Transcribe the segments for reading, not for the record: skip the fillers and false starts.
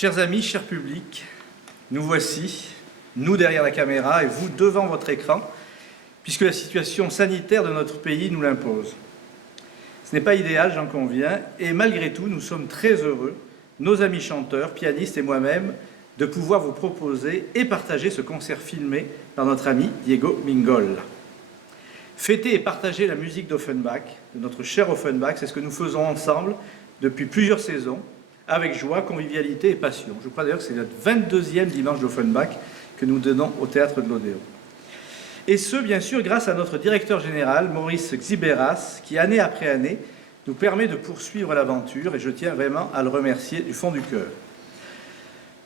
Chers amis, cher public, nous voici, nous derrière la caméra et vous devant votre écran, puisque la situation sanitaire de notre pays nous l'impose. Ce n'est pas idéal, j'en conviens, et malgré tout, nous sommes très heureux, nos amis chanteurs, pianistes et moi-même, de pouvoir vous proposer et partager ce concert filmé par notre ami Diego Mingol. Fêter et partager la musique d'Offenbach, de notre cher Offenbach, c'est ce que nous faisons ensemble depuis plusieurs saisons, avec joie, convivialité et passion. Je crois d'ailleurs que c'est notre 22e dimanche d'Offenbach que nous donnons au Théâtre de l'Odéon. Et ce, bien sûr, grâce à notre directeur général, Maurice Xiberas, qui, année après année, nous permet de poursuivre l'aventure, et je tiens vraiment à le remercier du fond du cœur.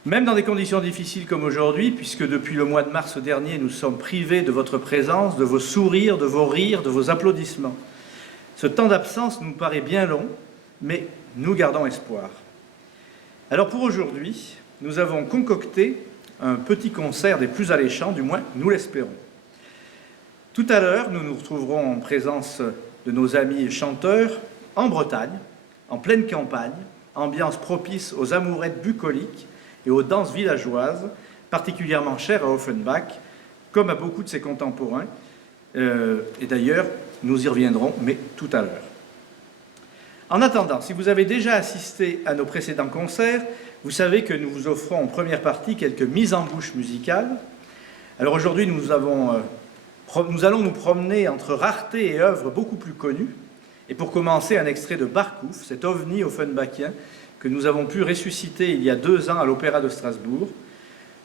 Même dans des conditions difficiles comme aujourd'hui, puisque depuis le mois de mars dernier, nous sommes privés de votre présence, de vos sourires, de vos rires, de vos applaudissements. Ce temps d'absence nous paraît bien long, mais nous gardons espoir. Alors pour aujourd'hui, nous avons concocté un petit concert des plus alléchants, du moins nous l'espérons. Tout à l'heure, nous nous retrouverons en présence de nos amis chanteurs en Bretagne, en pleine campagne, ambiance propice aux amourettes bucoliques et aux danses villageoises, particulièrement chères à Offenbach, comme à beaucoup de ses contemporains. Et d'ailleurs, nous y reviendrons, mais tout à l'heure. En attendant, si vous avez déjà assisté à nos précédents concerts, vous savez que nous vous offrons en première partie quelques mises en bouche musicales. Alors aujourd'hui, nous allons nous promener entre raretés et œuvres beaucoup plus connues. Et pour commencer, un extrait de Barkouf, cet ovni offenbachien que nous avons pu ressusciter il y a 2 ans à l'Opéra de Strasbourg.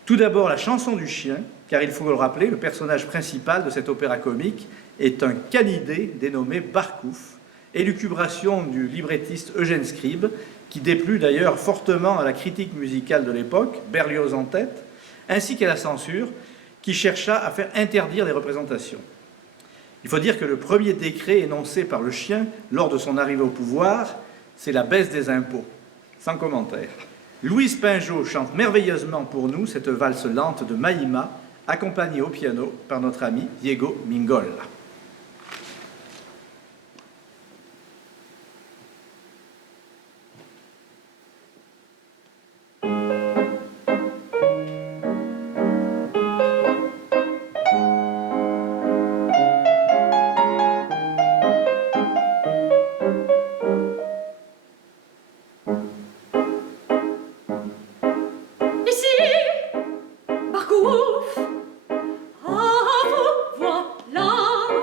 Tout d'abord, la chanson du chien, car il faut le rappeler, le personnage principal de cet opéra comique est un canidé dénommé Barkouf, élucubration du librettiste Eugène Scribe, qui déplut d'ailleurs fortement à la critique musicale de l'époque, Berlioz en tête, ainsi qu'à la censure, qui chercha à faire interdire les représentations. Il faut dire que le premier décret énoncé par le chien lors de son arrivée au pouvoir, c'est la baisse des impôts. Sans commentaire. Louise Pinjot chante merveilleusement pour nous cette valse lente de Maïma, accompagnée au piano par notre ami Diego Mingol. Barkouf, ah vous voilà.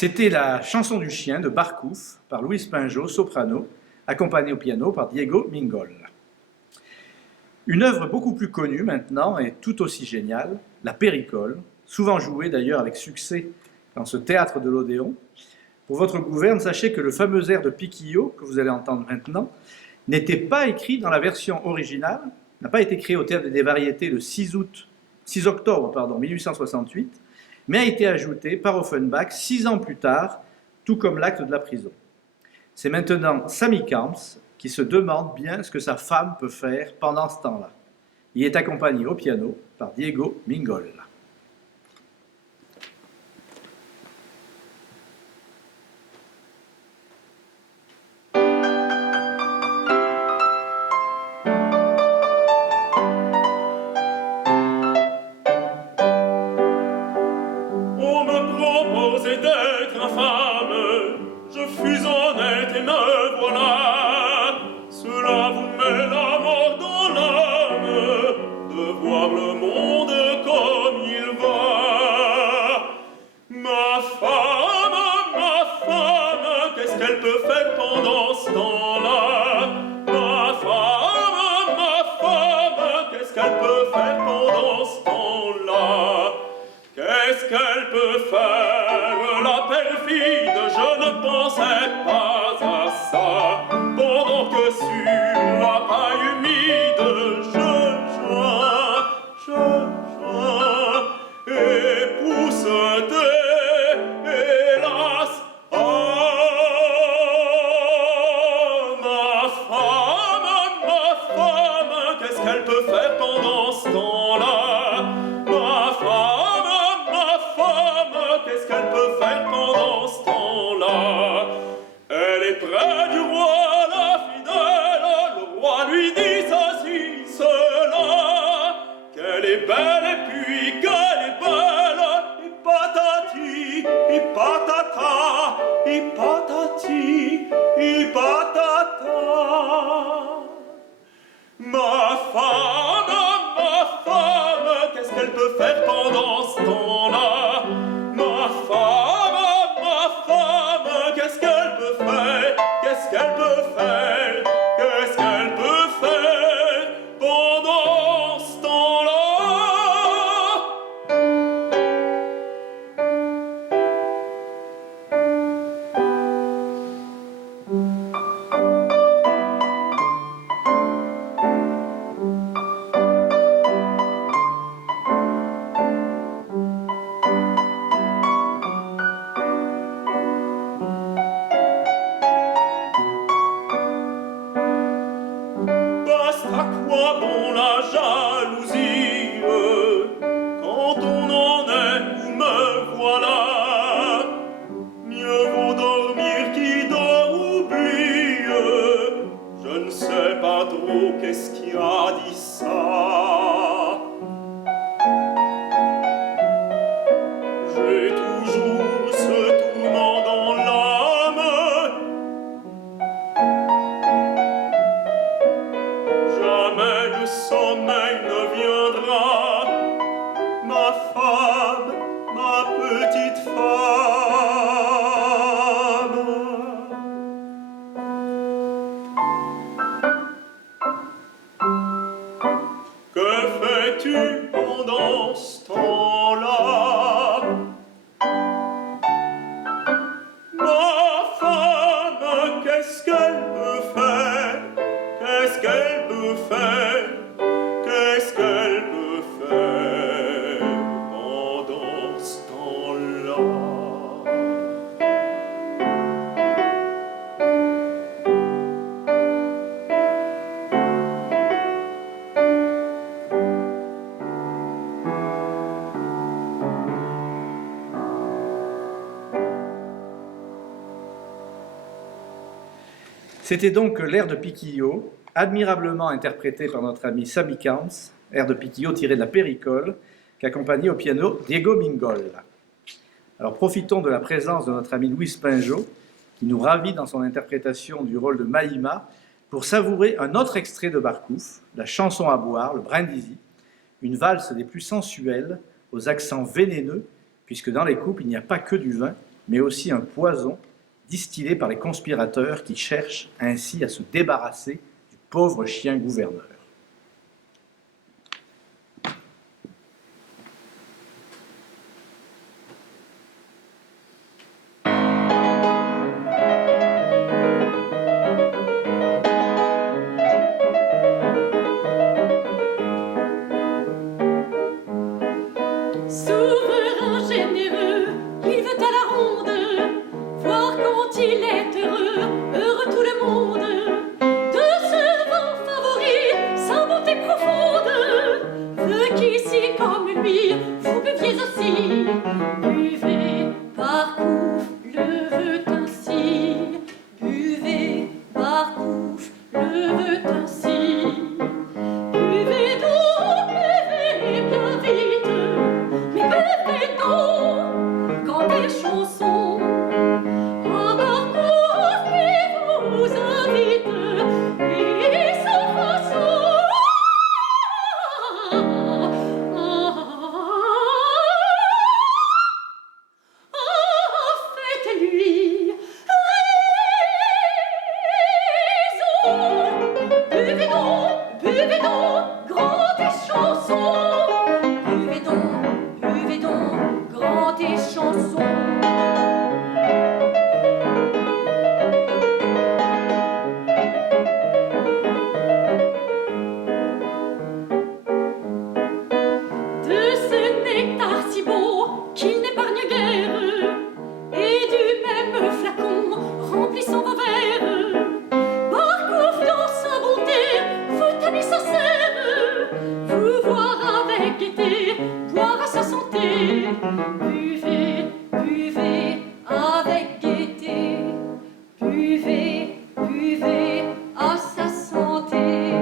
C'était la chanson du chien de Barcouf par Louise Pinjot, soprano, accompagnée au piano par Diego Mingol. Une œuvre beaucoup plus connue maintenant et tout aussi géniale, La Péricole, souvent jouée d'ailleurs avec succès dans ce théâtre de l'Odéon. Pour votre gouverne, sachez que le fameux air de Piquillo, que vous allez entendre maintenant, n'était pas écrit dans la version originale, n'a pas été créé au Théâtre des Variétés le 6 octobre 1868, mais a été ajouté par Offenbach 6 ans plus tard, tout comme l'acte de la prison. C'est maintenant Sammy Camps qui se demande bien ce que sa femme peut faire pendant ce temps-là. Il est accompagné au piano par Diego Mingol. C'était donc l'air de Piquillo, admirablement interprété par notre ami Sammy Camps, air de Piquillo tiré de La Péricole, qu'accompagnait au piano Diego Mingol. Alors profitons de la présence de notre ami Louise Pinjot, qui nous ravit dans son interprétation du rôle de Maïma, pour savourer un autre extrait de Barcouf, la chanson à boire, le Brindisi, une valse des plus sensuelles, aux accents vénéneux, puisque dans les coupes, il n'y a pas que du vin, mais aussi un poison distillé par les conspirateurs qui cherchent ainsi à se débarrasser du pauvre chien gouverneur. Souverain généreux, il veut à la ronde voir quand il est heureux, heureux tout le monde. De ce vent favori, sa bonté profonde, veut qu'ici comme lui, vous buviez aussi. Buvez par coupe, le veut ainsi. Buvez par coupe, le veut ainsi. Buvez donc, buvez bien vite. Mais buvez donc, quand des chansons à Marcouf qui vous invite et sa façon faites-lui raison. Buvez donc, grand et chansons. Buvez donc, grand et chansons. De ce nectar si beau qu'il n'épargne guère, et du même flacon remplissant vos verres, Marcouf dans sa bonté, votre ami sincère, vous voir avec gaieté, boire à sa santé. Buvez, buvez avec gaieté. Buvez, buvez à sa santé.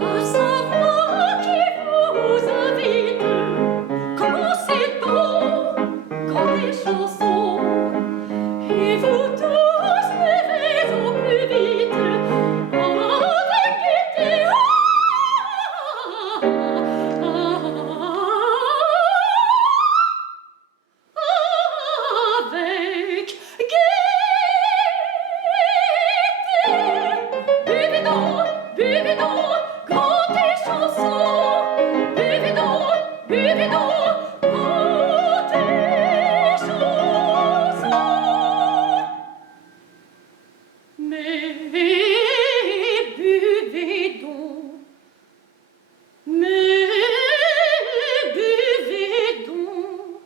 À sa voix qui vous invite, commencez-donc, quand des chansons, et vous tous buvez au plus vite, avec gaieté. Avec gaieté. Buvez donc, grand et chansons. Buvez donc, grand et chansons. Mais buvez donc, mais buvez donc.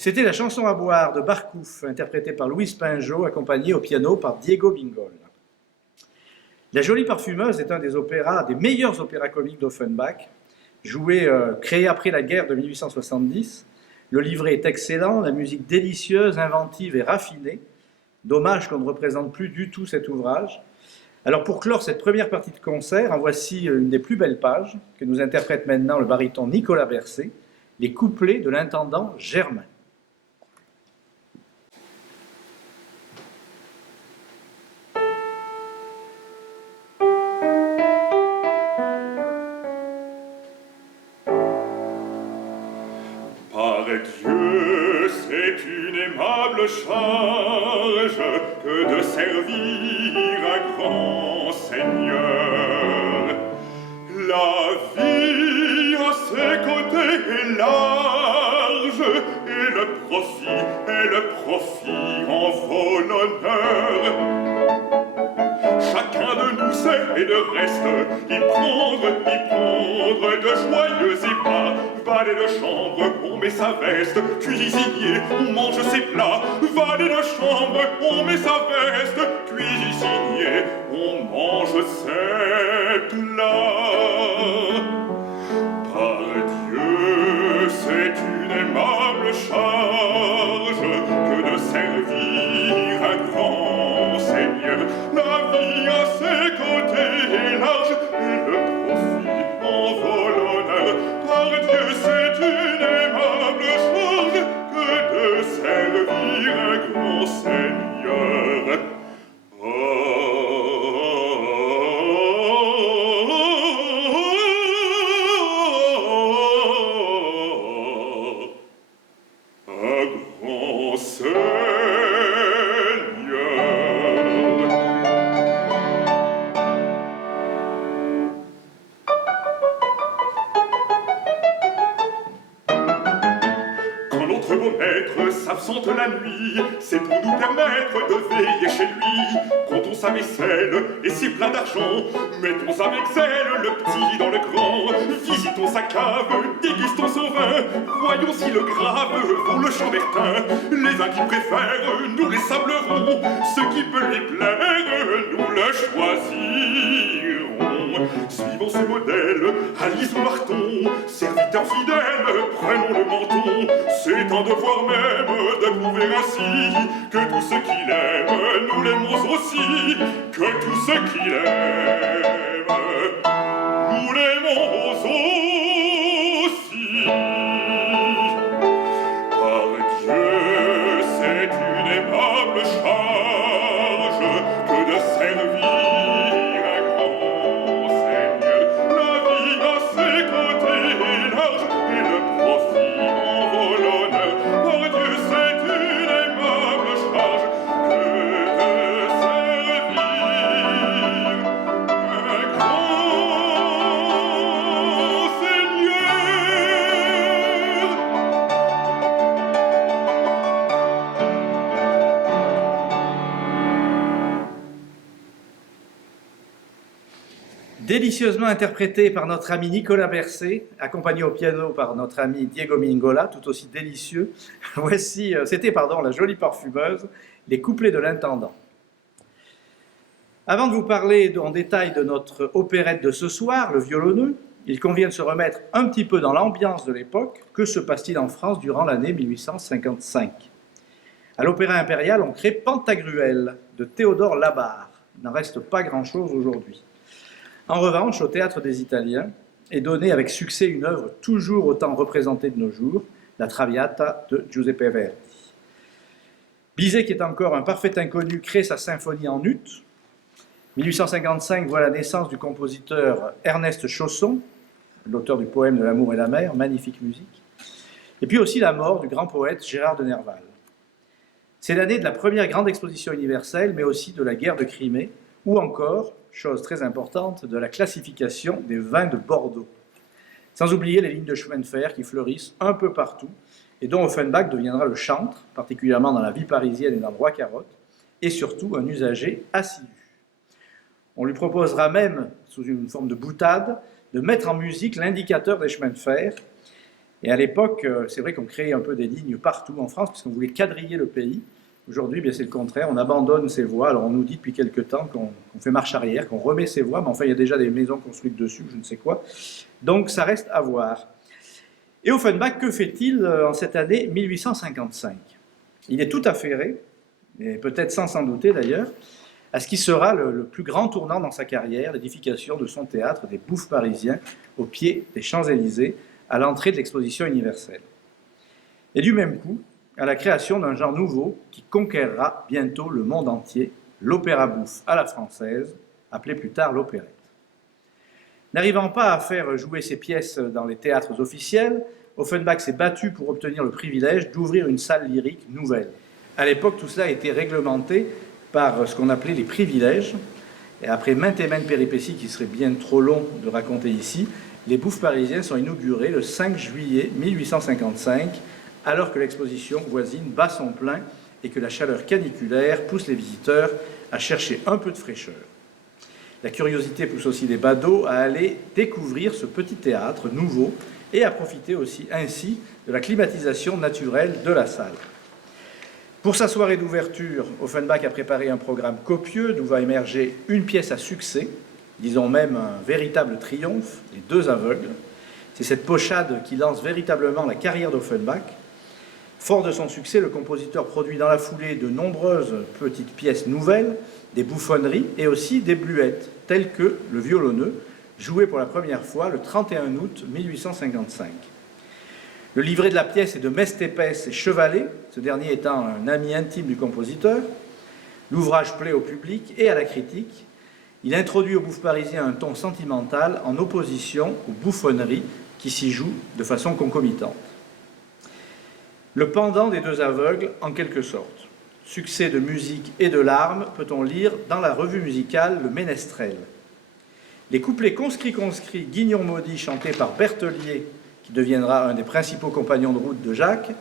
C'était la chanson à boire de Barcouf, interprétée par Louise Pinjot, accompagnée au piano par Diego Bingol. La Jolie Parfumeuse est un des opéras, des meilleurs opéras comiques d'Offenbach, créé après la guerre de 1870. Le livret est excellent, la musique délicieuse, inventive et raffinée. Dommage qu'on ne représente plus du tout cet ouvrage. Alors pour clore cette première partie de concert, en voici une des plus belles pages que nous interprète maintenant le baryton Nicolas Bercé, les couplets de l'intendant Germain. Par Dieu, c'est une aimable charge que de servir un grand seigneur. La vie à ses côtés est large, et le profit en vaut l'honneur. Chacun de nous sait, et de reste, y prendre de joyeux ébats. Valet de chambre, on met sa veste, cuisinier, on mange ses plats. Valet de chambre, on met sa veste, cuisinier, on mange ses plats. Par Dieu, c'est une aimable charge que de servir un grand seigneur. La vie à ses côtés s'absente la nuit, c'est pour nous permettre de veiller chez lui. Comptons sa vaisselle et ses plats d'argent, mettons avec zèle le petit dans le grand. Visitons sa cave, dégustons son vin, voyons si le grave vaut le chambertin. Les vins qu'il préfère, nous les sablerons, ce qui peut lui plaire, nous le choisirons. Suivons ce modèle, Alice ou Marton, serviteurs fidèles, prenons le menton. C'est un devoir même de prouver ainsi que tout ce qu'il aime, nous l'aimons aussi, que tout ce qu'il aime, nous l'aimons aussi. Par Dieu, c'est une aimable charge que de servir un grand Seigneur. La vie à ses côtés est large et le profit en vaut l'honneur. Par Dieu, c'est une aimable charge que de servir un grand Seigneur. Délicieusement interprété par notre ami Nicolas Bercé, accompagné au piano par notre ami Diego Mingola, tout aussi délicieux. Voici, c'était La Jolie Parfumeuse, les couplets de l'intendant. Avant de vous parler en détail de notre opérette de ce soir, Le Violoneux, il convient de se remettre un petit peu dans l'ambiance de l'époque. Que se passe-t-il en France durant l'année 1855 ? À l'Opéra Impérial, on crée Pantagruel de Théodore Labarre. Il n'en reste pas grand-chose aujourd'hui. En revanche, au Théâtre des Italiens est donnée avec succès une œuvre toujours autant représentée de nos jours, la Traviata de Giuseppe Verdi. Bizet, qui est encore un parfait inconnu, crée sa symphonie en ut. 1855 voit la naissance du compositeur Ernest Chausson, l'auteur du poème de l'amour et la mer, magnifique musique. Et puis aussi la mort du grand poète Gérard de Nerval. C'est l'année de la première grande exposition universelle, mais aussi de la guerre de Crimée, ou encore, chose très importante, de la classification des vins de Bordeaux. Sans oublier les lignes de chemin de fer qui fleurissent un peu partout et dont Offenbach deviendra le chantre, particulièrement dans la vie parisienne et dans le Roi Carotte, et surtout un usager assidu. On lui proposera même, sous une forme de boutade, de mettre en musique l'indicateur des chemins de fer. Et à l'époque, c'est vrai qu'on créait un peu des lignes partout en France, puisqu'on voulait quadriller le pays. Aujourd'hui, c'est le contraire, on abandonne ces voies. Alors on nous dit depuis quelque temps qu'on fait marche arrière, qu'on remet ces voies, mais enfin il y a déjà des maisons construites dessus, je ne sais quoi. Donc ça reste à voir. Et Offenbach, que fait-il en cette année 1855 ? Il est tout affairé, et peut-être sans douter d'ailleurs, à ce qui sera le plus grand tournant dans sa carrière, l'édification de son théâtre des Bouffes parisiens au pied des Champs-Élysées, à l'entrée de l'exposition universelle. Et du même coup, à la création d'un genre nouveau qui conquérera bientôt le monde entier, l'opéra bouffe à la française, appelé plus tard l'opérette. N'arrivant pas à faire jouer ses pièces dans les théâtres officiels, Offenbach s'est battu pour obtenir le privilège d'ouvrir une salle lyrique nouvelle. À l'époque, tout cela a été réglementé par ce qu'on appelait les privilèges, et après maintes et maintes péripéties qui seraient bien trop longs de raconter ici, les Bouffes parisiens sont inaugurés le 5 juillet 1855, alors que l'exposition voisine bat son plein et que la chaleur caniculaire pousse les visiteurs à chercher un peu de fraîcheur. La curiosité pousse aussi les badauds à aller découvrir ce petit théâtre nouveau et à profiter aussi ainsi de la climatisation naturelle de la salle. Pour sa soirée d'ouverture, Offenbach a préparé un programme copieux d'où va émerger une pièce à succès, disons même un véritable triomphe, Les Deux Aveugles. C'est cette pochade qui lance véritablement la carrière d'Offenbach. Fort de son succès, le compositeur produit dans la foulée de nombreuses petites pièces nouvelles, des bouffonneries et aussi des bluettes, telles que Le Violoneux, joué pour la première fois le 31 août 1855. Le livret de la pièce est de Mestépès et Chevalet, ce dernier étant un ami intime du compositeur. L'ouvrage plaît au public et à la critique. Il introduit au Bouffes parisien un ton sentimental en opposition aux bouffonneries qui s'y jouent de façon concomitante. Le pendant des Deux Aveugles, en quelque sorte. Succès de musique et de larmes, peut-on lire dans la revue musicale Le Ménestrel. Les couplets conscrits, Guignon maudit, chantés par Berthelier, qui deviendra un des principaux compagnons de route de Jacques,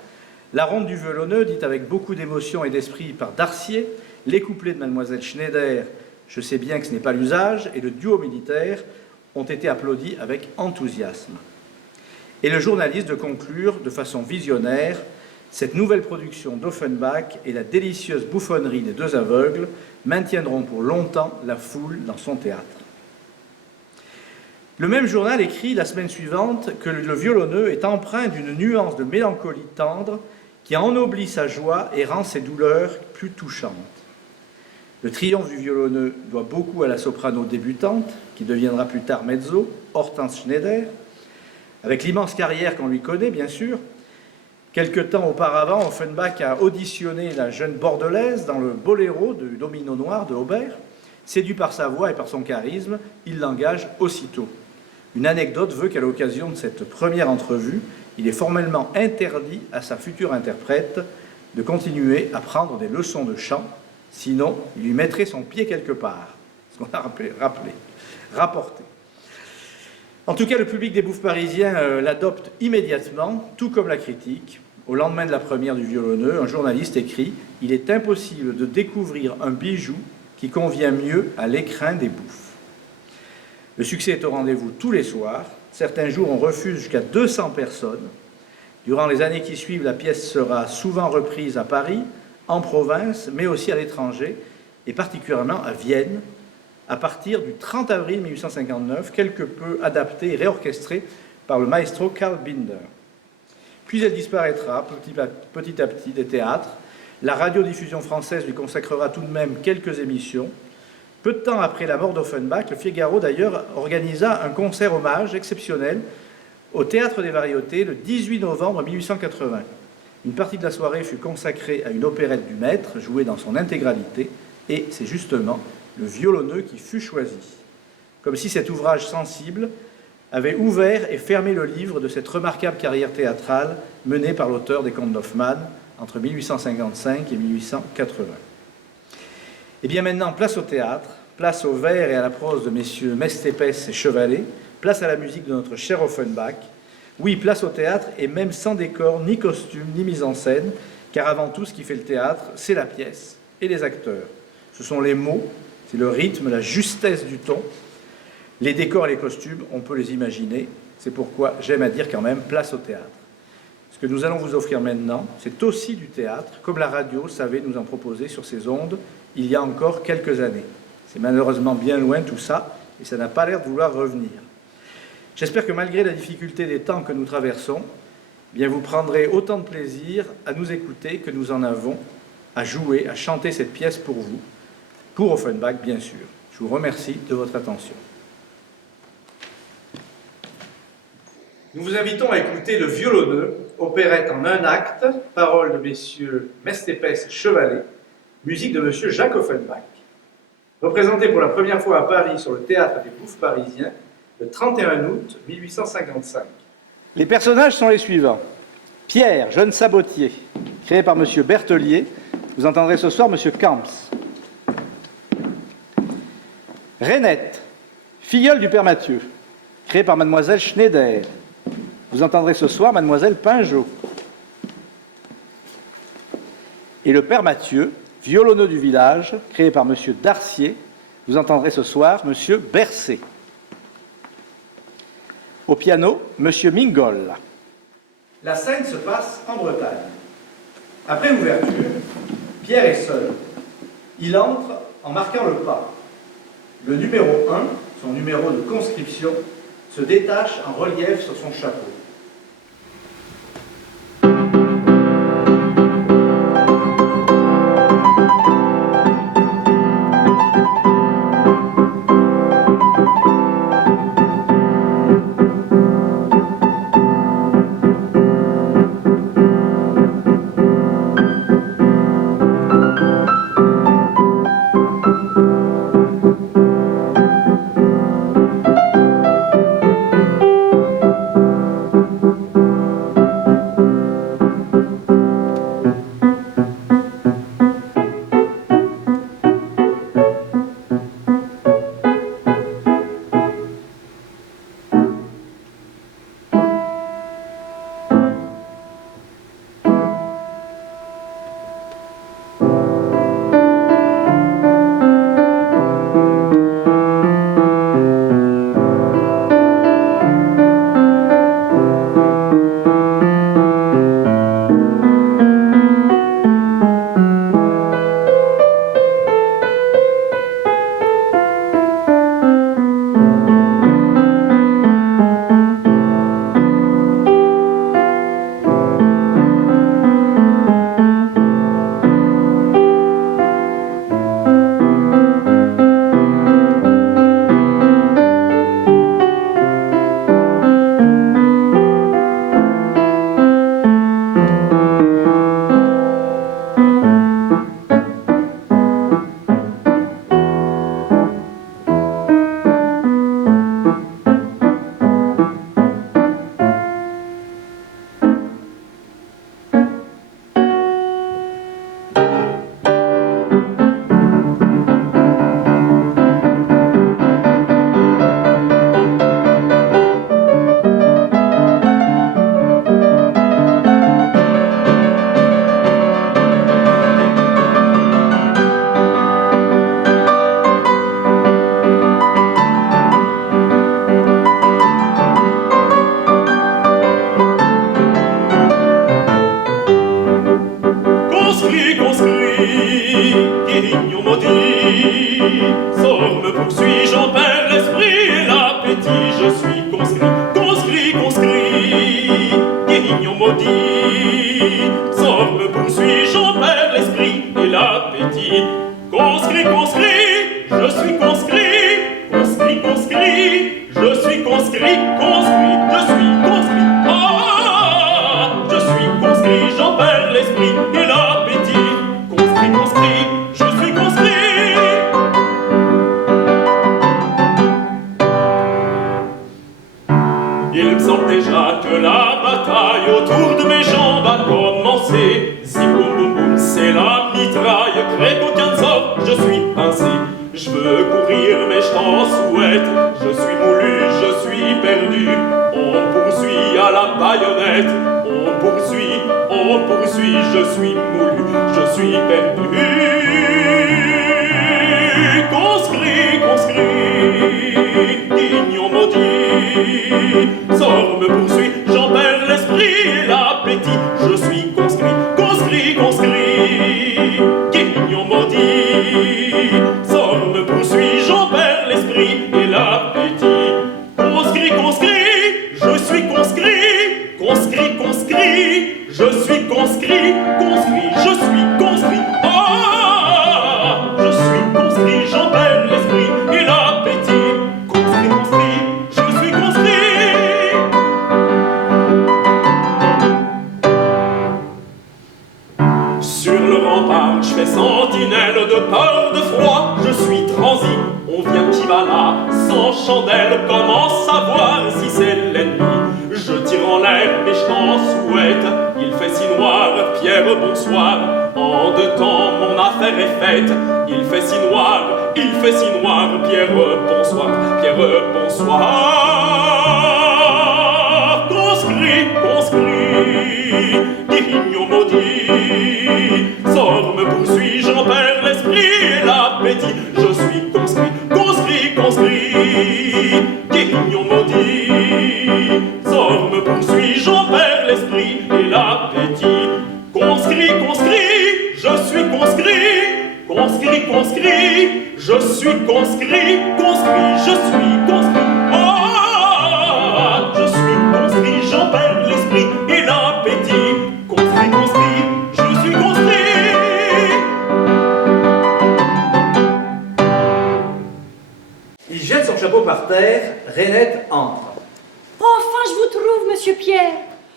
La ronde du violonneux, dite avec beaucoup d'émotion et d'esprit par Darcier, les couplets de Mademoiselle Schneider, je sais bien que ce n'est pas l'usage, et le duo militaire ont été applaudis avec enthousiasme. Et le journaliste de conclure de façon visionnaire: cette nouvelle production d'Offenbach et la délicieuse bouffonnerie des deux aveugles maintiendront pour longtemps la foule dans son théâtre. Le même journal écrit la semaine suivante que le violonneux est empreint d'une nuance de mélancolie tendre qui ennoblit sa joie et rend ses douleurs plus touchantes. Le triomphe du violonneux doit beaucoup à la soprano débutante, qui deviendra plus tard mezzo, Hortense Schneider, avec l'immense carrière qu'on lui connaît, bien sûr. Quelque temps auparavant, Offenbach a auditionné la jeune Bordelaise dans le Boléro du Domino Noir de Auber. Séduit par sa voix et par son charisme, il l'engage aussitôt. Une anecdote veut qu'à l'occasion de cette première entrevue, il est formellement interdit à sa future interprète de continuer à prendre des leçons de chant, sinon il lui mettrait son pied quelque part, ce qu'on a rapporté. En tout cas, le public des Bouffes parisiens l'adopte immédiatement, tout comme la critique. Au lendemain de la première du violonneux, un journaliste écrit « Il est impossible de découvrir un bijou qui convient mieux à l'écrin des Bouffes ». Le succès est au rendez-vous tous les soirs. Certains jours, on refuse jusqu'à 200 personnes. Durant les années qui suivent, la pièce sera souvent reprise à Paris, en province, mais aussi à l'étranger, et particulièrement à Vienne, à partir du 30 avril 1859, quelque peu adaptée et réorchestrée par le maestro Karl Binder. Puis elle disparaîtra petit à petit des théâtres. La radiodiffusion française lui consacrera tout de même quelques émissions. Peu de temps après la mort d'Offenbach, le Figaro d'ailleurs organisa un concert hommage exceptionnel au Théâtre des Variétés le 18 novembre 1880. Une partie de la soirée fut consacrée à une opérette du maître, jouée dans son intégralité, et c'est justement le violonneux qui fut choisi. Comme si cet ouvrage sensible avait ouvert et fermé le livre de cette remarquable carrière théâtrale menée par l'auteur des Contes d'Hoffmann entre 1855 et 1880. Et bien maintenant, place au théâtre, place au vers et à la prose de messieurs Mestépès et Chevalet, place à la musique de notre cher Offenbach. Oui, place au théâtre, et même sans décor, ni costume, ni mise en scène, car avant tout, ce qui fait le théâtre, c'est la pièce et les acteurs. Ce sont les mots, c'est le rythme, la justesse du ton. Les décors et les costumes, on peut les imaginer. C'est pourquoi j'aime à dire quand même place au théâtre. Ce que nous allons vous offrir maintenant, c'est aussi du théâtre, comme la radio savait nous en proposer sur ces ondes il y a encore quelques années. C'est malheureusement bien loin tout ça, et ça n'a pas l'air de vouloir revenir. J'espère que malgré la difficulté des temps que nous traversons, eh bien vous prendrez autant de plaisir à nous écouter que nous en avons à jouer, à chanter cette pièce pour vous, pour Offenbach bien sûr. Je vous remercie de votre attention. Nous vous invitons à écouter Le Violonneux, opérette en un acte, paroles de messieurs Mestépès et Chevalet, musique de monsieur Jacques Offenbach. Représenté pour la première fois à Paris sur le théâtre des Bouffes parisiens, le 31 août 1855. Les personnages sont les suivants. Pierre, jeune sabotier, créé par monsieur Berthelier. Vous entendrez ce soir monsieur Camps. Rainette, filleule du père Mathieu, créée par mademoiselle Schneider. Vous entendrez ce soir mademoiselle Pinjot. Et le père Mathieu, violonneux du village, créé par monsieur Darcier. Vous entendrez ce soir monsieur Bercé. Au piano, monsieur Mingol. La scène se passe en Bretagne. Après ouverture, Pierre est seul. Il entre en marquant le pas. Le numéro 1, son numéro de conscription, se détache en relief sur son chapeau. Sort me poursuit, j'en perds l'esprit et l'appétit. Je suis conscrit, conscrit, conscrit. Guérignon maudit. Sort me poursuit, j'en perds l'esprit et l'appétit. Conscrit, conscrit, je suis conscrit. Conscrit, conscrit, je suis conscrit. Conscrit, je suis conscrit. Ah, je suis conscrit, j'en perds l'esprit et l'appétit. Conscrit, conscrit, je suis conscrit. Il me semble déjà que la bataille autour de mes jambes a commencé. Zip boum boum boum, c'est la mitraille. Gréco-15 je suis pincé. Je veux courir mais je t'en souhaite. Je suis moulu, je suis perdu. On poursuit à la baïonnette. On poursuit, je suis moulu, je suis perdu. Conscrit, conscrit, guignon maudit. Sort me poursuit, j'en perds l'esprit et l'appétit. Je suis conscrit, conscrit, conscrit, guignon maudit. Sort me poursuit, j'en perds l'esprit et l'appétit. Conscrit, conscrit, je suis conscrit. Conscrit, conscrit, je suis conscrit. Conscrit, je suis conscrit. Ah, je suis conscrit, j'en perds l'esprit et l'appétit. Conscrit, conscrit, je suis conscrit. Sur le rempart, je fais sentinelle de peur, de froid. Je suis transi, on vient qui va là, sans chandelle. Comment savoir si c'est l'ennemi? Je tire en l'air, mais je t'en souhaite. Il fait si noir, Pierre, bonsoir. En deux temps, mon affaire est faite. Il fait si noir, Pierre, bonsoir. Pierre, bonsoir. Conscrit, conscrit, guérignon maudit. Sort me poursuit, j'en perds l'esprit et l'appétit. Je suis conscrit, conscrit, conscrit, guérignon maudit. Sort me poursuit, j'en perds l'esprit et l'appétit. Conscrit, conscrit, je suis conscrit. Conscrit, conscrit, je suis conscrit. Conscrit, je suis conscrit. Ah, je suis conscrit, j'en perds l'esprit et l'appétit. Conscrit, conscrit, je suis conscrit. Il jette son chapeau par terre, Rainette entre. Enfin, je vous trouve, monsieur Pierre.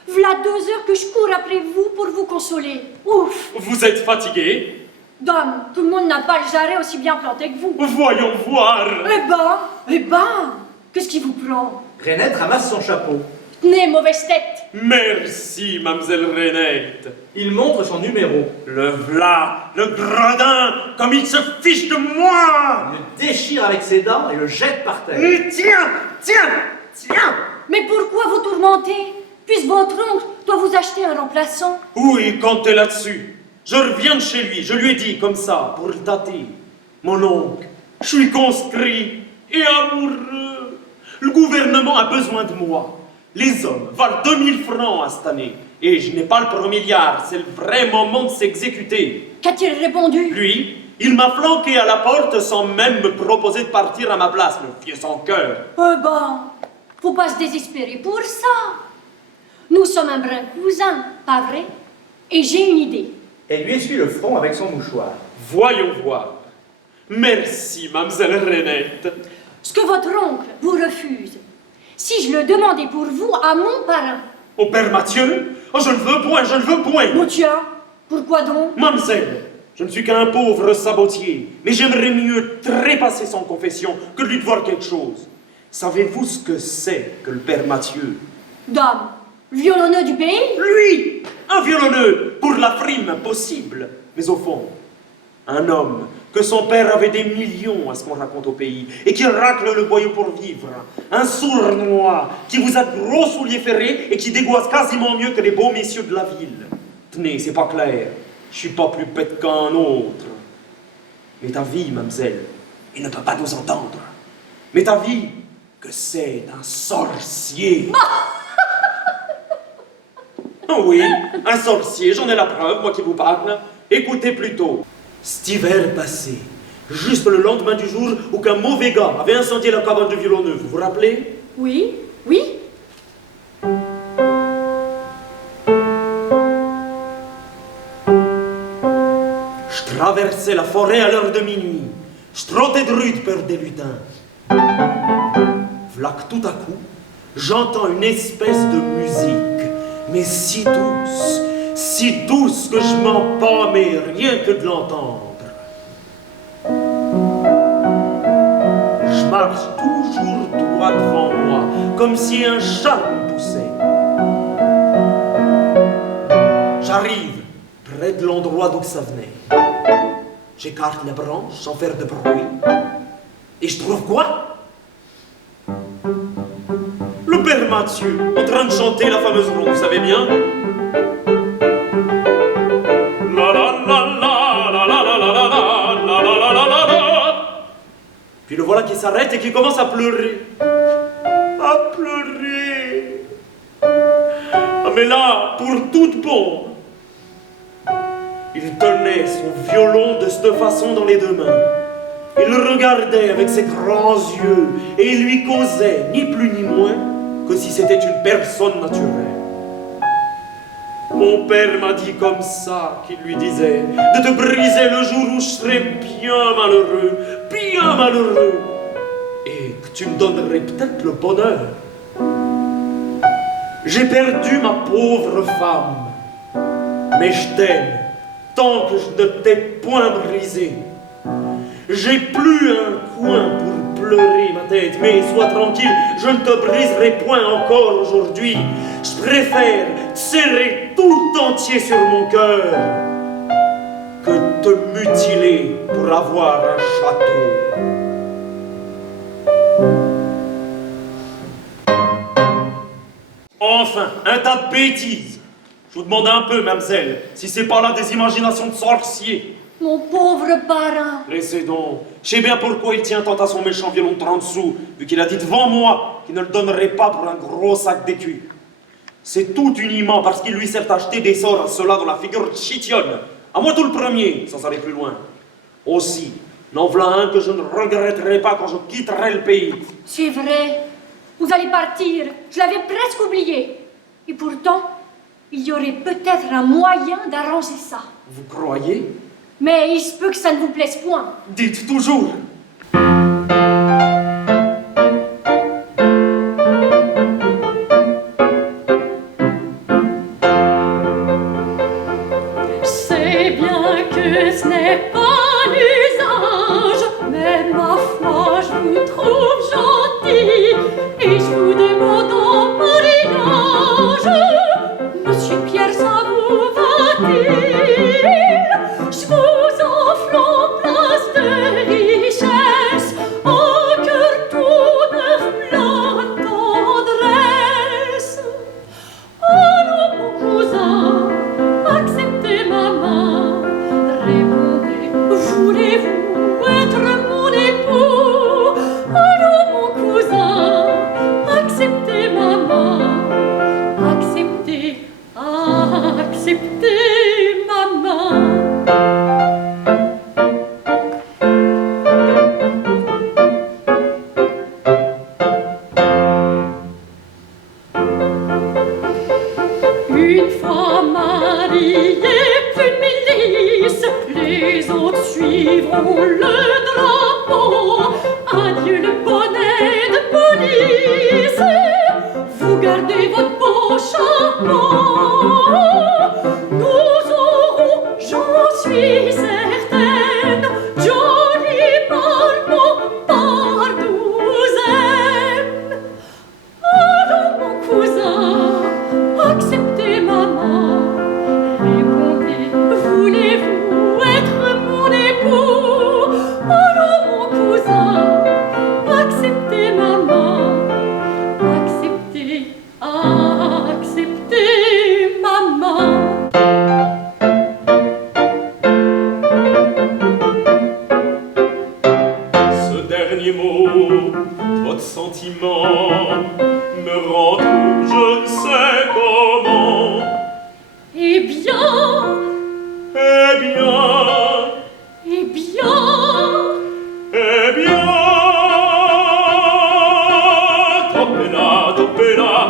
V'là 2 heures que je cours après vous pour vous consoler. Ouf! Vous êtes fatigué? Dame, tout le monde n'a pas le jarret aussi bien planté que vous. Voyons voir. Eh ben, qu'est-ce qui vous prend? Rainette ramasse son chapeau. Tenez, mauvaise tête. Merci, mademoiselle Rainette. Il montre son numéro. Le v'là, le gredin, comme il se fiche de moi. Il le déchire avec ses dents et le jette par terre. Tiens. Mais pourquoi vous tourmentez? Puisque votre oncle doit vous acheter un remplaçant. Oui, comptez là-dessus. Je reviens de chez lui, je lui ai dit comme ça, pour le tâter. Mon oncle, je suis conscrit et amoureux. Le gouvernement a besoin de moi. Les hommes valent 2000 francs à cette année. Et je n'ai pas le premier milliard, c'est le vrai moment de s'exécuter. Qu'a-t-il répondu? Lui, il m'a flanqué à la porte sans même me proposer de partir à ma place, le vieux sans cœur. Faut pas se désespérer pour ça. Nous sommes un brin cousin, pas vrai? Et j'ai une idée. Elle lui essuie le front avec son mouchoir. Voyons voir. Merci, mademoiselle Rainette. Ce que votre oncle vous refuse, si je le demandais pour vous à mon parrain. Au père Mathieu? Oh, je ne veux point. Mon tiens, pourquoi donc? Mademoiselle, je ne suis qu'un pauvre sabotier, mais j'aimerais mieux trépasser son confession que de lui devoir quelque chose. Savez-vous ce que c'est que le père Mathieu? Dame, violonneux du pays? Lui, un violonneux pour la frime possible, mais au fond, un homme que son père avait des millions à ce qu'on raconte au pays et qui racle le boyau pour vivre. Un sournois qui vous a de gros souliers ferrés et qui dégoisse quasiment mieux que les beaux messieurs de la ville. Tenez, c'est pas clair, je suis pas plus bête qu'un autre. Mais ta vie, mademoiselle, il ne peut pas nous entendre. Mais ta vie, que c'est un sorcier. Oui, un sorcier, j'en ai la preuve, moi qui vous parle. Écoutez plutôt. Cet hiver passé, juste le lendemain du jour où qu'un mauvais gars avait incendié la cabane de Villeneuve. Vous vous rappelez? Oui, oui. Je traversais la forêt à l'heure de minuit. Je trottais de rude peur des lutins. V'là que tout à coup, j'entends une espèce de musique, mais si douce que je m'en pâmais rien que de l'entendre. Je marche toujours droit devant moi, comme si un chat me poussait. J'arrive près de l'endroit d'où ça venait. J'écarte les branches sans faire de bruit. Et je trouve quoi? Le père Mathieu, en train de chanter la fameuse ronde, vous savez bien? La la la la la la la la la la la la la la la. Puis le voilà qui s'arrête et qui commence à pleurer. À pleurer. Ah mais là, pour toute bombe. Il tenait son violon de cette façon dans les deux mains. Il le regardait avec ses grands yeux et il lui causait, ni plus ni moins, que si c'était une personne naturelle. Mon père m'a dit comme ça, qu'il lui disait, de te briser le jour où je serais bien malheureux, et que tu me donnerais peut-être le bonheur. J'ai perdu ma pauvre femme, mais je t'aime. Tant que je ne t'ai point brisé. J'ai plus un coin pour pleurer ma tête, mais sois tranquille, je ne te briserai point encore aujourd'hui. Je préfère te serrer tout entier sur mon cœur que te mutiler pour avoir un château. Enfin, un tas de bêtises. Je vous demande un peu, mademoiselle, si c'est pas là des imaginations de sorciers. Mon pauvre parrain. Laissez donc. Je sais bien pourquoi il tient tant à son méchant violon de 30 sous, vu qu'il a dit devant moi qu'il ne le donnerait pas pour un gros sac d'écus. C'est tout uniment parce qu'il lui sert acheter des sorts à cela dans la figure chitionne. À moi tout le premier, sans aller plus loin. Aussi, n'en voilà un que je ne regretterai pas quand je quitterai le pays. C'est vrai. Vous allez partir. Je l'avais presque oublié. Et pourtant, il y aurait peut-être un moyen d'arranger ça. Vous croyez? Mais il se peut que ça ne vous plaise point. Dites toujours. C'est bien que ce n'est pas l'usage, mais ma foi, je vous trouve gentil, et je vous demande en mariage, Monsieur Pierre, ça vous va-t-il? Je vous offre en place de richesse un cœur tout neuf plein de tendresse. Alors mon cousin, acceptez ma main, répondez, voulez-vous être mon époux? Alors mon cousin, acceptez ma main, acceptez ma main. Une fois mariés, plus de milice, les autres suivront le drapeau. Adieu le bonnet de police, vous gardez votre beau chapeau. Nous aurons, j'en suis certaine, joli Marmot par douzaine. Alors mon cousin, acceptez ma main, répondez, voulez-vous être mon époux? Alors mon cousin, acceptez ma main, acceptez ma main. Ce dernier mot, votre sentiment, me rend tout je ne sais comment. Eh bien, Eh bien, eh bien, bien.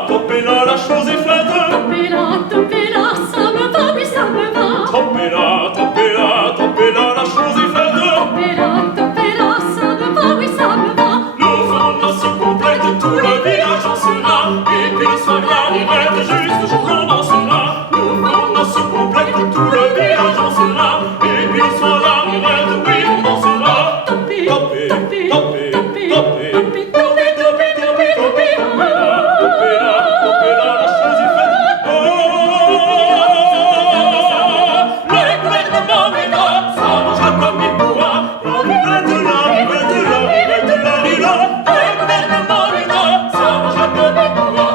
Topez-la, la chose est faite. Topez-la, ça me va, oui, ça me va. Topez-la, la chose est faite. Topez-la, ça me va, oui, ça me va. Le fondement si complète, tout le village en sera. Et puis le soir viendrait, juste jour on dansera. Le fondement si complète, tout le village en sera. Et puis le soir viendrait, oui, on dansera. Topez, Topez, topez, topez, topez, topez. topez, topez, topez, topez, topez. Topez-la, la chose est faite. Le gouvernement est là, ça mangera comme il pourra. Le gouvernement est là, ça mangera comme il pourra.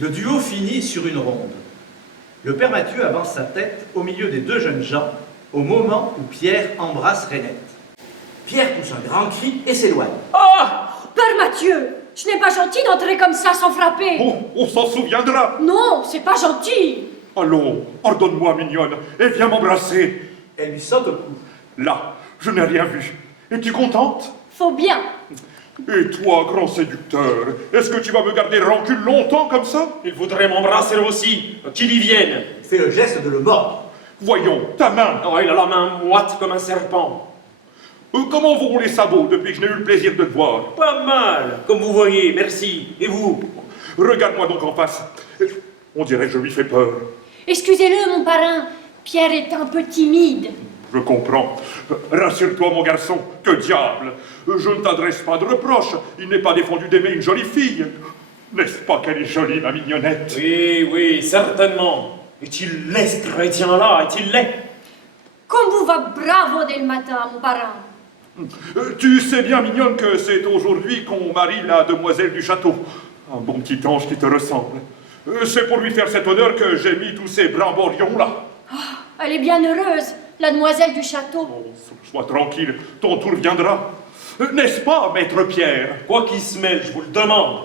Le duo finit sur une ronde. Le père Mathieu avance sa tête au milieu des deux jeunes gens au moment où Pierre embrasse Rainette. Pierre pousse un grand cri et s'éloigne. Père Mathieu, ce n'est pas gentil d'entrer comme ça sans frapper. Oh, on s'en souviendra. Non, c'est pas gentil. Allons, pardonne-moi, mignonne, et viens m'embrasser. Elle lui saute au cou. Là, je n'ai rien vu. Es-tu contente? Faut bien. Et toi, grand séducteur, est-ce que tu vas me garder rancune longtemps comme ça? Il voudrait m'embrasser aussi, qu'il y vienne. Il fait le geste de le mordre. Voyons, ta main. Oh, il a la main moite comme un serpent. Comment vont les sabots depuis que je n'ai eu le plaisir de te voir? Pas mal, comme vous voyez, merci. Et vous? Regarde-moi donc en face. On dirait que je lui fais peur. Excusez-le, mon parrain. Pierre est un peu timide. Je comprends. Rassure-toi, mon garçon. Que diable! Je ne t'adresse pas de reproche. Il n'est pas défendu d'aimer une jolie fille. N'est-ce pas qu'elle est jolie, ma mignonnette? Oui, oui, certainement. Est-il laid, ce chrétien-là? Est-il laid? Comme vous va bravo dès le matin, mon parrain. Tu sais bien, mignonne, que c'est aujourd'hui qu'on marie la demoiselle du château. Un bon petit ange qui te ressemble. C'est pour lui faire cet honneur que j'ai mis tous ces brimborions-là. Elle est bien heureuse, la demoiselle du château. Oh, sois tranquille, ton tour viendra. N'est-ce pas, maître Pierre? Quoi qu'il se mêle, je vous le demande.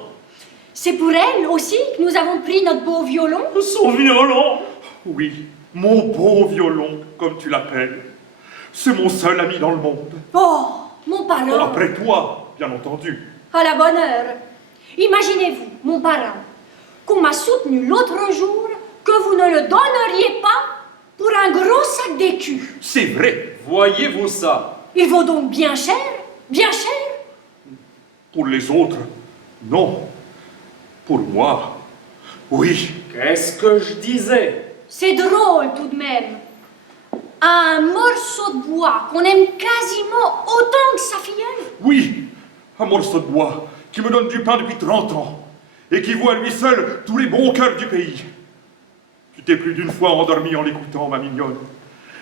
C'est pour elle aussi que nous avons pris notre beau violon. Son violon? Oui, mon beau violon, comme tu l'appelles. C'est mon seul ami dans le monde. Oh, mon parrain. Après toi, bien entendu. À la bonne heure. Imaginez-vous, mon parrain, qu'on m'a soutenu l'autre jour que vous ne le donneriez pas pour un gros sac d'écus. C'est vrai. Voyez-vous ça? Il vaut donc bien cher, bien cher. Pour les autres, non. Pour moi, oui. Qu'est-ce que je disais? C'est drôle tout de même. Un morceau de bois qu'on aime quasiment autant que sa filleule. Oui, un morceau de bois qui me donne du pain depuis 30 ans et qui vaut à lui seul tous les bons cœurs du pays. Tu t'es plus d'une fois endormi en l'écoutant, ma mignonne.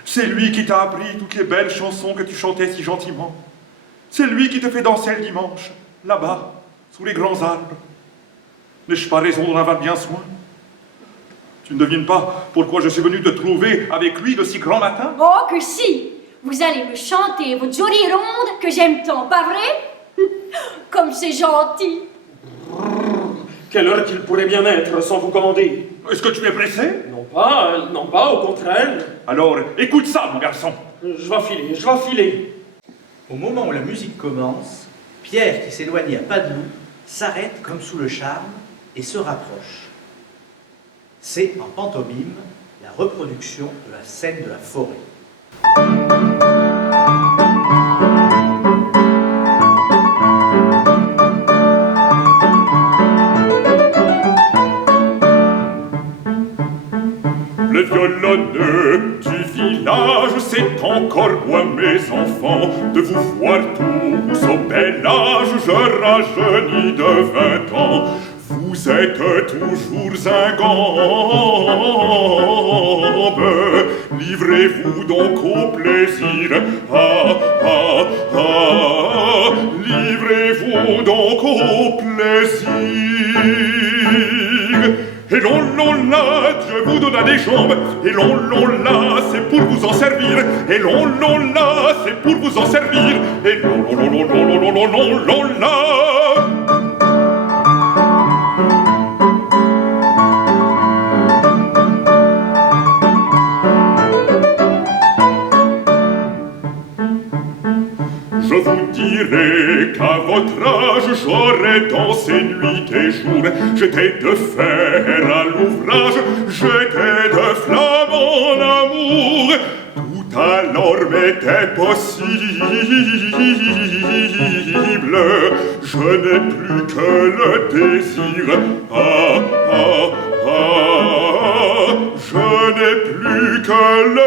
C'est lui qui t'a appris toutes les belles chansons que tu chantais si gentiment. C'est lui qui te fait danser le dimanche, là-bas, sous les grands arbres. N'ai-je pas raison d'en avoir bien soin? Tu ne devines pas pourquoi je suis venu te trouver avec lui de si grand matin? Oh que si. Vous allez me chanter votre jolie ronde que j'aime tant, pas vrai? Comme c'est gentil. Quelle heure qu'il pourrait bien être sans vous commander? Est-ce que tu es pressé? Non pas, au contraire. Alors, écoute ça, mon garçon. Je vais filer. Au moment où la musique commence, Pierre, qui s'éloignait à pas de loup, s'arrête comme sous le charme et se rapproche. C'est en pantomime la reproduction de la scène de la forêt. Le violonneux du village, c'est encore moi, mes enfants, de vous voir tous au bel âge, je rajeunis de 20 ans. Vous êtes toujours un gambe, livrez-vous donc au plaisir. Ah, ah, ah, livrez-vous donc au plaisir. Et là, Dieu vous donna des jambes. Et là, c'est pour vous en servir. Et là, c'est pour vous en servir. Et là. Je vous dirai qu'à votre âge, j'aurais dansé nuit et jour. J'étais de fer à l'ouvrage, j'étais de flamme en amour. Tout alors m'était possible. Je n'ai plus que le désir. Je n'ai plus que le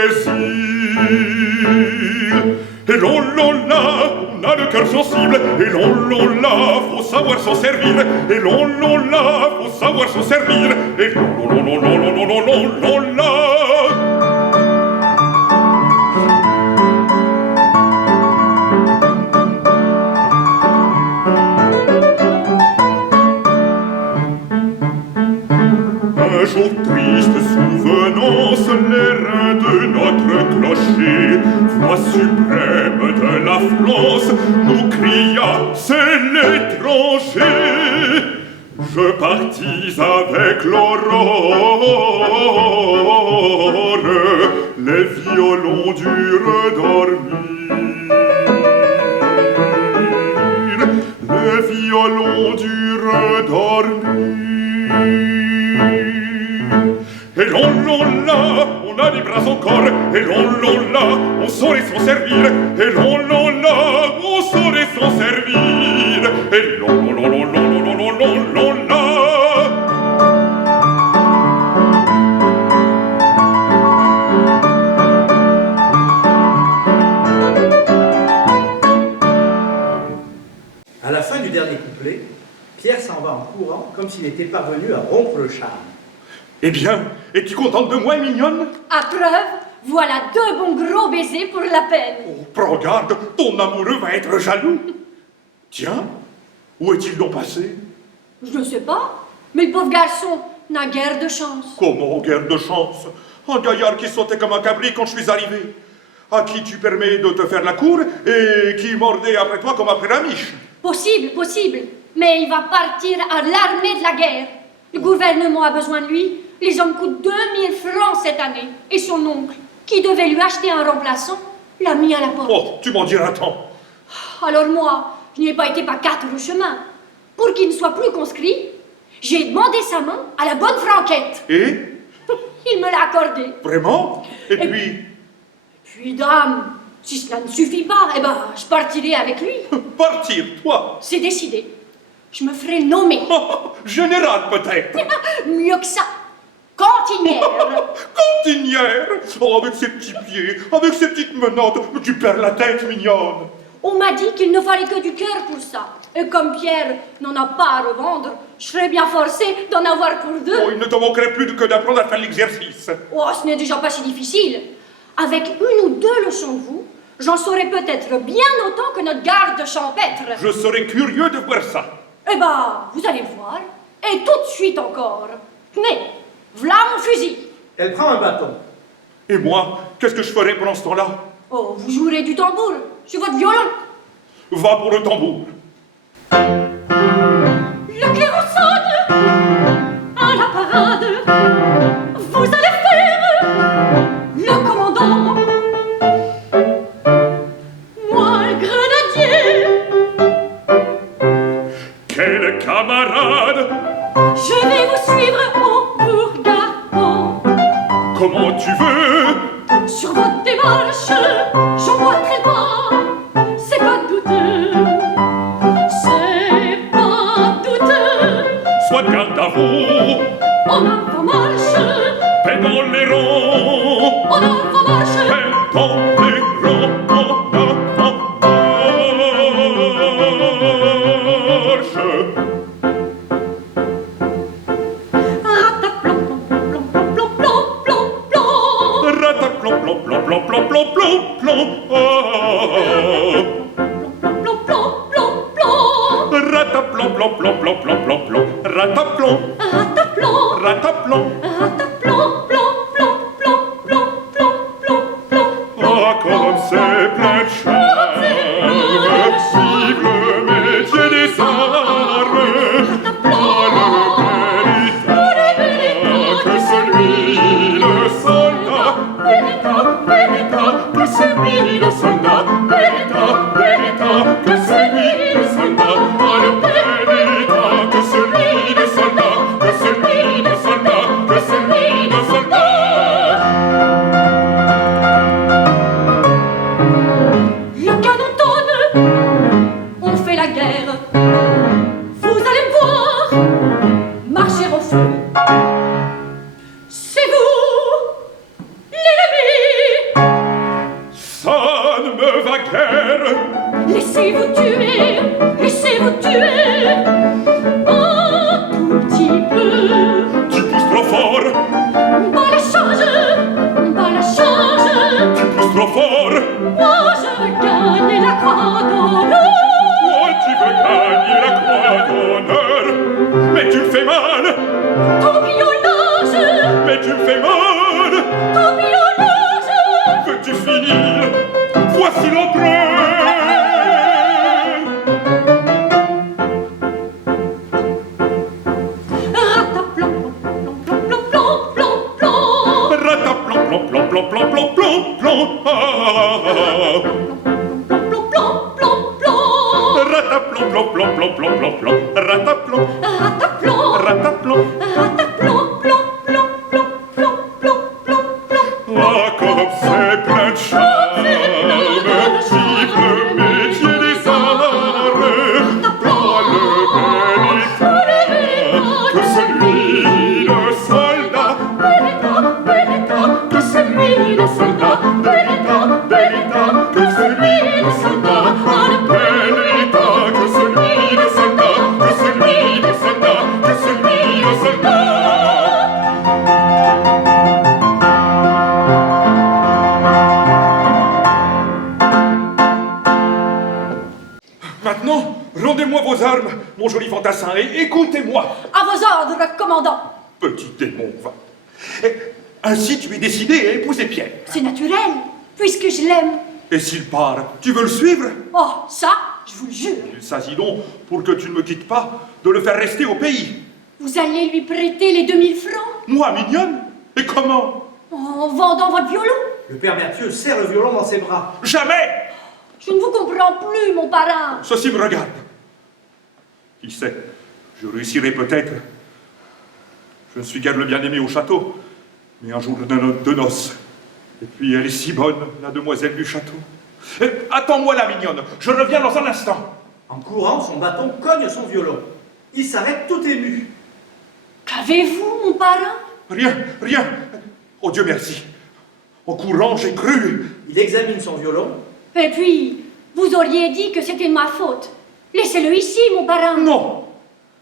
désir. Et là, on a le cœur sensible. Et là, faut savoir s'en servir. Et là, faut savoir s'en servir. Et là. Un jour triste souvenance, les reins de notre clocher, voix suprême de la France, nous cria, c'est l'étranger. Je partis avec l'aurore, les violons durent dormir. Les violons durent dormir. Et là, on a les bras encore. Et là, on saurait s'en servir. Et là, on saurait s'en servir. Et là. À la fin du dernier couplet, Pierre s'en va en courant comme s'il était parvenu à rompre le charme. Eh bien, es-tu contente de moi, mignonne? À preuve, voilà 2 bons gros baisers pour la peine. Oh, prends garde, ton amoureux va être jaloux. Tiens, où est-il donc passé? Je ne sais pas, mais le pauvre garçon n'a guère de chance. Comment, guère de chance? Un gaillard qui sautait comme un cabri quand je suis arrivé, à qui tu permets de te faire la cour et qui mordait après toi comme après la miche. Possible, mais il va partir à l'armée de la guerre. Le gouvernement a besoin de lui. Les hommes coûtent 2000 francs cette année. Et son oncle, qui devait lui acheter un remplaçant, l'a mis à la porte. Oh, tu m'en diras tant. Alors moi, je n'y ai pas été par 4 chemins. Pour qu'il ne soit plus conscrit, j'ai demandé sa main à la bonne Franquette. Et? Il me l'a accordé. Vraiment? Et puis? Puis, dame, si cela ne suffit pas, eh ben, je partirai avec lui. Partir, toi? C'est décidé. Je me ferai nommer. Général, peut-être. Mieux que ça. Cantinière. Cantinière. Oh, avec ses petits pieds, avec ses petites menottes, tu perds la tête, mignonne. On m'a dit qu'il ne fallait que du cœur pour ça. Et comme Pierre n'en a pas à revendre, je serais bien forcée d'en avoir pour 2. Oh, il ne te manquerait plus que d'apprendre à faire l'exercice. Oh, ce n'est déjà pas si difficile. Avec 1 ou 2 leçons de vous, j'en saurais peut-être bien autant que notre garde champêtre. Je serais curieux de voir ça. Eh ben, vous allez le voir. Et tout de suite encore. Tenez, v'là mon fusil. Elle prend un bâton. Et moi, qu'est-ce que je ferais pendant ce temps-là? Oh, vous jouerez du tambour sur votre violon. Va pour le tambour. Le clairon sonne à la parade. Vous allez faire le commandant. Moi, le grenadier. Quel camarade! Je vais vous suivre en vous regardant. Comment tu veux? Sur votre démarche, j'en vois très bas. C'est pas douteux. C'est pas douteux. Sois garde à vous, En avant marche. paix dans les rangs, En avant marche. paix dans les rangs, en avant marche. Rataplom, plom, plom, plom, plom, plom, plom. Rataplom, plom, plom, plom, plom, plom, plom, plom. Ah. Plom, plom, plom, plom, plom. Rataplom, plom, plom, plom, plom, plom, plom. Rataplom. Rataplom. que c'est lui le soldat. Que c'est lui le soldat. Ah, le Benedetta, que c'est lui le soldat. Que c'est lui le soldat. Que c'est lui le soldat. Le canon tonne, on fait la guerre. Vous allez me voir marcher au feu. C'est vous, l'ennemi. Ça ne me va guère. Laissez-vous tuer, laissez-vous tuer. Un tout petit peu. Tu pousses trop fort. Bas la charge, bas la charge. Tu pousses trop fort. Moi je veux gagner la croix d'honneur. Oh, tu veux gagner la croix d'honneur. Mais tu me fais mal. Cambriolage, Mais tu me fais mal. cambriolage. Veux-tu finir? Voici l'entrée. Rataplan, plom, plom, plom, plom. Rataplan, plom, plom, plom, plom, plom, plom. Ah. Plom, plom, plom, plom, plom. Rataplan, plom, plom, plom, plom, plom, plom. Rataplan, Rataplan, rataplan. rataplan, plom, plom, plom, plom, plom, plom, plom. Ah, comme c'est plein de charme, vive le métier des arts. Ah, le bel état, que celui de soldat. Que c'est lui le soldat. Bel état, que celui de soldat. Bel état, que celui de soldat. Que celui de soldat. Que celui de soldat. Maintenant, rendez-moi vos armes, mon joli fantassin, et écoutez-moi, À vos ordres, commandant. petit démon va. Ainsi tu es décidé à épouser Pierre. C'est naturel, puisque je l'aime. Et s'il part, tu veux le suivre? Oh, ça, je vous le jure. Il s'agit donc, pour que tu ne me quittes pas, de le faire rester au pays. Vous allez lui prêter les 2000 francs Moi, mignonne? Et comment? en vendant votre violon. Le père Mathieu serre le violon dans ses bras. Jamais! Je ne vous comprends plus, mon parrain. Ceci me regarde. Qui sait, je réussirai peut-être. Je ne suis guère le bien-aimé au château, mais un jour de noces. Et puis elle est si bonne, la demoiselle du château. Attends-moi là, mignonne, je reviens dans un instant. En courant, son bâton cogne son violon. Il s'arrête tout ému. Qu'avez-vous, mon parrain? Rien, rien. Oh Dieu merci. En courant, j'ai cru. Il examine son violon. Et puis, vous auriez dit que c'était de ma faute. Laissez-le ici, mon parrain. Non,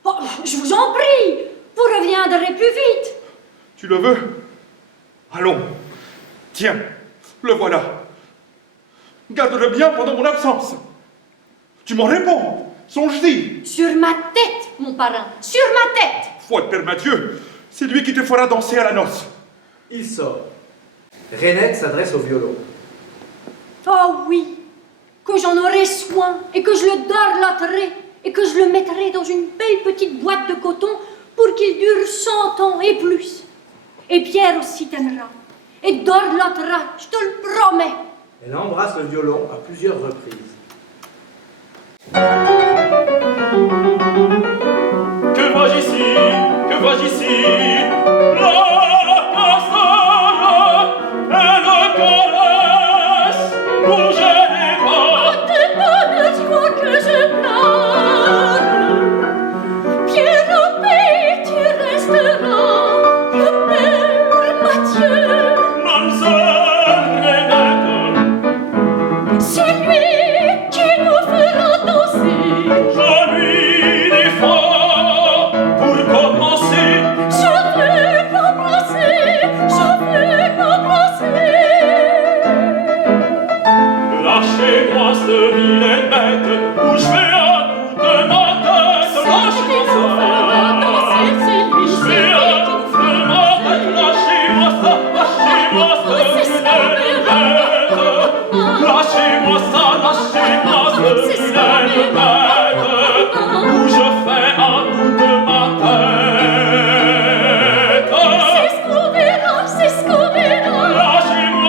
Oh, je vous en prie, vous reviendrez plus vite. tu le veux? Allons, tiens, le voilà. Garde-le bien pendant mon absence. Tu m'en réponds, songe-y. Sur ma tête, mon parrain, sur ma tête. Foi de Père Mathieu, c'est lui qui te fera danser à la noce. Il sort. Renette s'adresse au violon. Oh oui, que j'en aurai soin et que je le dorloterai et que je le mettrai dans une belle petite boîte de coton pour qu'il dure 100 ans et plus. Et Pierre aussi t'aimera et dorlotera, je te le promets. Elle embrasse le violon à plusieurs reprises. Que vois-je ici? Que vois-je ici? La castora et le caresse. Bougez les pas. T'es bonne, tu crois que je pleure. Pierre au pays, tu resteras, le père Mathieu. Mademoiselle Renette, C'est lui qui nous fera danser. je lui défends. Pour commencer, Je veux l'embrasser, je veux l'embrasser. lâchez-moi ce vilain bête, ou je vais à bout de ma tête. C'est lui qui nous fera danser, c'est lui, Je c'est vais lui à qui nous bout de ma tête. Lâchez-moi ça, lâchez-moi C'est ce ça, vilain bête. Lâchez-moi ça, lâchez-moi ce C'est ça, vilain mais- bête. Ou je fais à bout de ma tête. C'est ce qu'on verra, c'est ce qu'on verra. Lâchez-moi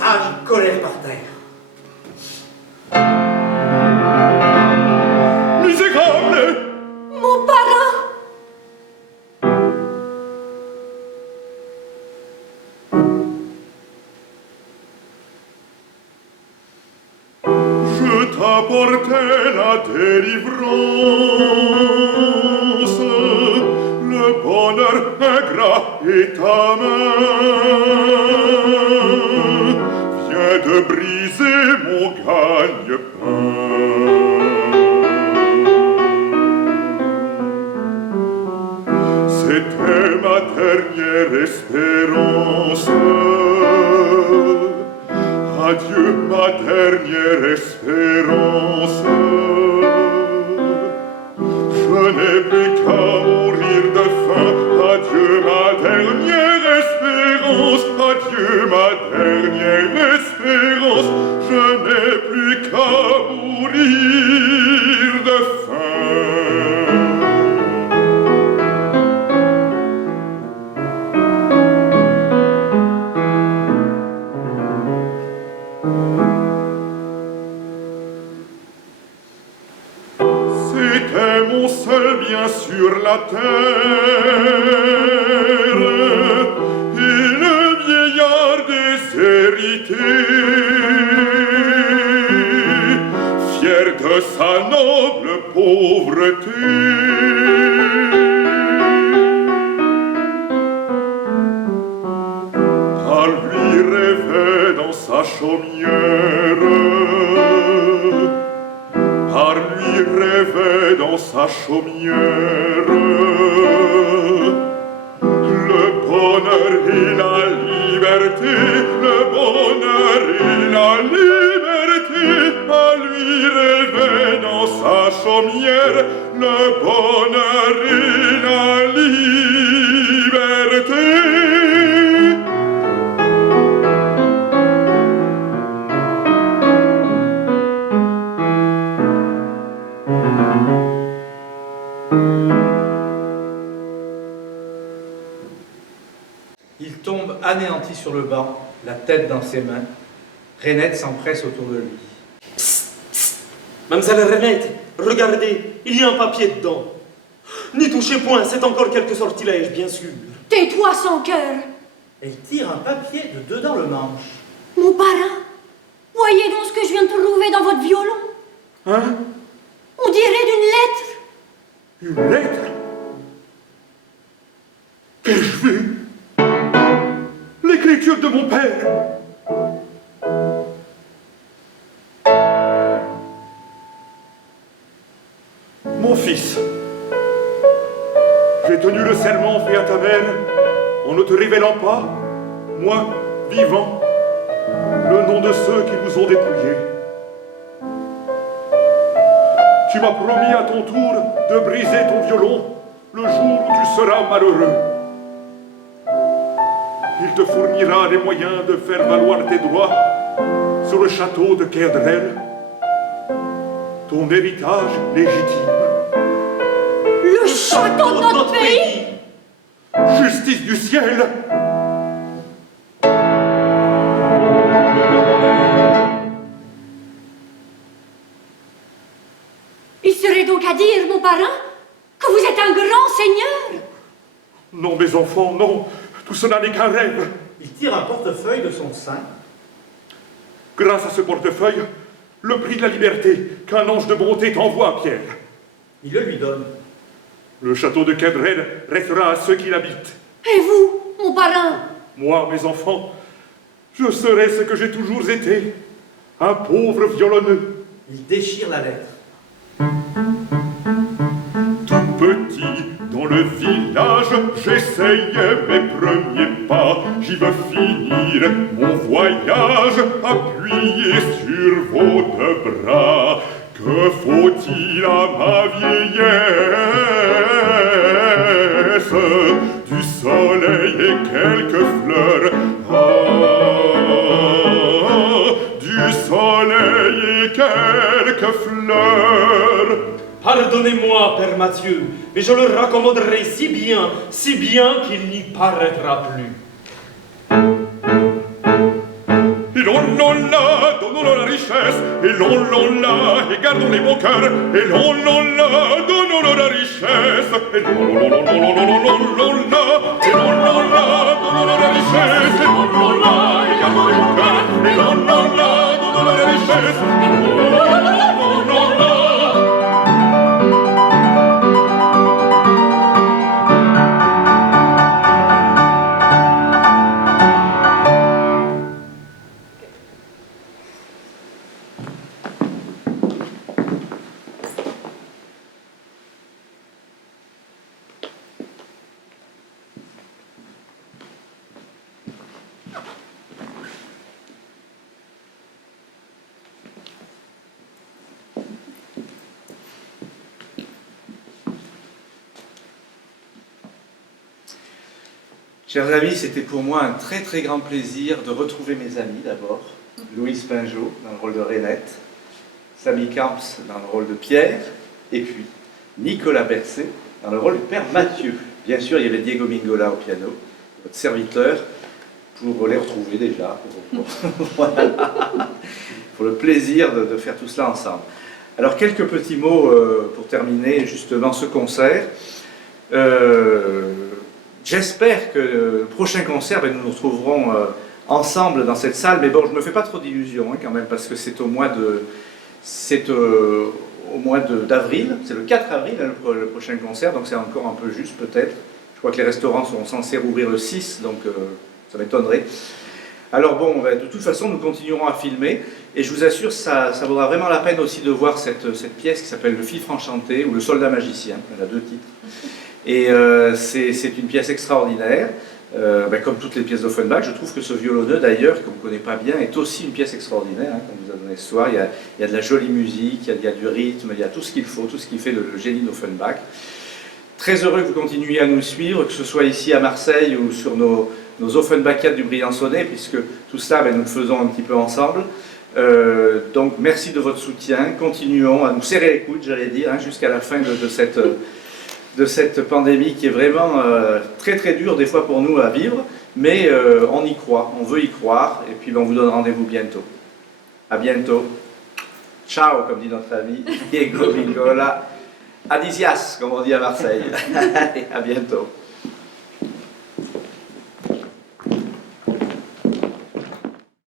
rage et colère par terre. Misérable! Mon parrain! Je t'apportais la délivrance, le bonheur ingrat et ta main vient de briser mon gagne-pain. C'était ma dernière espérance. Adieu, ma dernière espérance. Je n'ai plus qu'à mourir de faim. Adieu, ma dernière espérance. Adieu, ma dernière espérance. Je n'ai plus qu'à mourir de faim. C'était mon seul bien sur la terre, et le vieillard déshérité, fier de sa noble pauvreté, par lui rêvait dans sa chaumière. Par lui rêvait dans sa chaumière le bonheur et la liberté, le bonheur et la liberté. Par lui rêvait dans sa chaumière le bonheur et la liberté. Il tombe anéanti sur le banc, la tête dans ses mains. Rainette s'empresse autour de lui. Mademoiselle Rainette, regardez, il y a un papier dedans. N'y touchez point, c'est encore quelque sortilège, bien sûr. Tais-toi sans cœur! Elle tire un papier de dedans le manche. Mon parrain! Voyez donc ce que je viens de trouver dans votre violon. Hein? On dirait d'une lettre. Une lettre? Qu'ai-je vu? L'écriture de mon père! Mon fils, j'ai tenu le serment fait à ta mère en ne te révélant pas, moi, vivant, le nom de ceux qui vous ont dépouillés. Tu m'as promis à ton tour de briser ton violon le jour où tu seras malheureux. Il te fournira les moyens de faire valoir tes droits sur le château de Kerdrel, ton héritage légitime. Le château de notre pays! Justice du ciel! Il serait donc à dire, mon parrain, que vous êtes un grand seigneur? Non, mes enfants, non. Tout cela n'est qu'un rêve. Il tire un portefeuille de son sein. Grâce à ce portefeuille, le prix de la liberté qu'un ange de bonté t'envoie, Pierre. Il le lui donne. Le château de Kerdrel restera à ceux qui l'habitent. Et vous, mon parrain? Moi, mes enfants, je serai ce que j'ai toujours été, un pauvre violonneux. Il déchire la lettre. Tout petit, dans le village, j'essayais mes premiers pas. J'y veux finir mon voyage, appuyé sur vos deux bras. Que faut-il à ma vieillesse? Du soleil et quelques fleurs. Ah, du soleil et quelques fleurs. Pardonnez-moi, Père Mathieu, mais je le raccommoderai si bien qu'il n'y paraîtra plus. Il l'on la, donnons la richesse, et l'on la, et gardons les bons cœurs, et l'on la, donnons la richesse, et l'on la, et l'on la, donnons la richesse, et l'on la, et gardons les bons cœurs, et l'on la, donnons la richesse, et l'on la. Chers amis, c'était pour moi un très très grand plaisir de retrouver mes amis d'abord. Louise Pinjot dans le rôle de Rainette, Samy Camps dans le rôle de Pierre, et puis Nicolas Bercé dans le rôle du père Mathieu. Bien sûr, il y avait Diego Mingola au piano, votre serviteur, pour les retrouver déjà, voilà, pour le plaisir de faire tout cela ensemble. Alors quelques petits mots pour terminer justement ce concert. J'espère que le prochain concert, nous nous retrouverons ensemble dans cette salle, mais bon, je ne me fais pas trop d'illusions quand même, parce que c'est au mois d'avril, c'est le 4 avril le prochain concert, donc c'est encore un peu juste peut-être. Je crois que les restaurants sont censés rouvrir le 6, donc ça m'étonnerait. Alors bon, de toute façon, nous continuerons à filmer, et je vous assure, ça vaudra vraiment la peine aussi de voir cette pièce qui s'appelle Le Fifre Enchanté, ou Le Soldat Magicien, elle a 2 titres. Et c'est une pièce extraordinaire, comme toutes les pièces d'Offenbach. Je trouve que ce violonneux, d'ailleurs, que vous ne connaissez pas bien, est aussi une pièce extraordinaire, qu'on vous a donné ce soir. Il y a de la jolie musique, il y a du rythme, il y a tout ce qu'il faut, tout ce qui fait le génie d'Offenbach. Très heureux que vous continuiez à nous suivre, que ce soit ici à Marseille ou sur nos Offenbachiades du Briançonnais, puisque tout ça, nous le faisons un petit peu ensemble. Donc merci de votre soutien, continuons à nous serrer les coudes, j'allais dire, jusqu'à la fin de cette pandémie qui est vraiment très très dure des fois pour nous à vivre, mais on y croit, on veut y croire, et puis on vous donne rendez-vous bientôt. À bientôt. Ciao, comme dit notre ami Diego Mingola. Adisias, comme on dit à Marseille. À bientôt.